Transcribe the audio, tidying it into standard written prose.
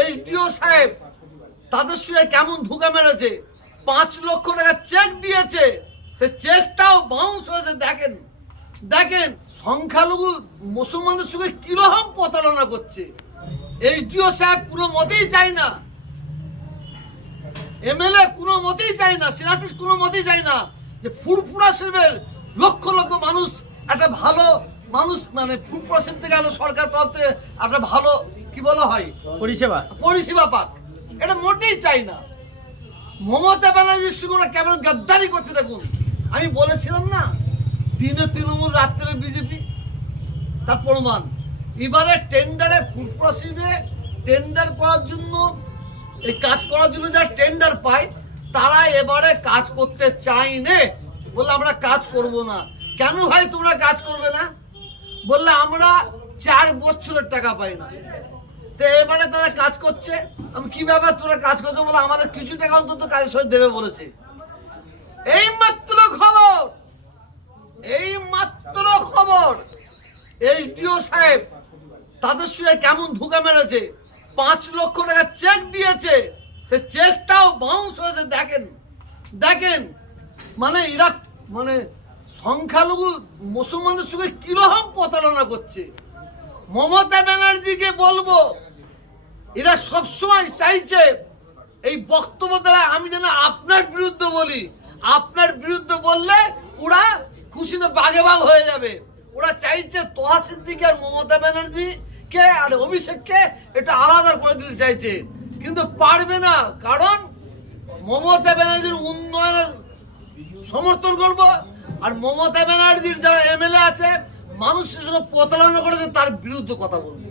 SDO সাহেব তাদের সঙ্গে কেমন ধোঁকা মেরেছে, 5 লক্ষ টাকা চেক দিয়েছে, সে চেকটাও বাউন্স হয়েছে। দেখেন দেখেন সংখ্যালঘু মুসলমানদের সঙ্গে কিরকম প্রতারণা করছে। এসডিও সাহেব কোনো মতেই চায় না, এমএলএ কোনো মতেই চায় না, সিনাসিস কোনো মতেই চায় না যে ফুরফুরা শরীফের লক্ষ লক্ষ মানুষ একটা ভালো মানুষ, মানে ফুরফুরা শরীফ থেকে আলো সরকার তরফ থেকে একটা ভালো কি বলা হয় পরিষেবা পাক, এটা মোটেই চাই না। মমতা ব্যানার্জির সঙ্গে কেমন গাদ্দারি করছে দেখুন। আমি বলেছিলাম না, দিনে তৃণমূল রাত্রে বিজেপি, তার প্রমাণ। এবারে টেন্ডারে ফুরফুরা শরীফে টেন্ডার করার জন্য, এই কাজ করার জন্য যারা টেন্ডার পায় তারা এবারে কাজ করতে চায়নি, বললে আমরা কাজ করব না। কেন ভাই তোমরা কাজ করবে না? বললে আমরা 4 বছরের টাকা পাই না। তো এবারে তারা কাজ করছে। আমি কি ব্যাপার তোরা কাজ করছো? বলে আমাদের কিছু টাকা অন্তত কাজের সঙ্গে দেবে বলেছে। এই মাত্র খবর এসডিও সাহেব তাদের সঙ্গে কেমন ধোঁকা মেরেছে, 5 লক্ষ টাকা চেক দিয়েছে, সে চেকটাও বাউন্স হয়েছে। দেখেন দেখেন মানে এরা মানে সংখ্যালঘু মুসলমানদের সঙ্গে কিরকম প্রতারণা করছে। মমতা ব্যানার্জিকে বলবো, এরা সবসময় চাইছে এই বক্তব্য দ্বারা আমি যেন আপনার বিরুদ্ধে বলি। আপনার বিরুদ্ধে বললে ওরা খুশিতে বাগে বাগ হয়ে যাবে। ওরা চাইছে তোহা সিদ্দিকী আর মমতা ব্যানার্জিকে আর অভিষেককে এটা আলাদা করে দিতে চাইছে, কিন্তু পারবে না। কারণ মমতা ব্যানার্জির উন্নয়নের সমর্থন করব, আর মমতা ব্যানার্জির যারা এমএলএ আছে মানুষের সঙ্গে প্রতারণা করেছে তার বিরুদ্ধে কথা বলবো।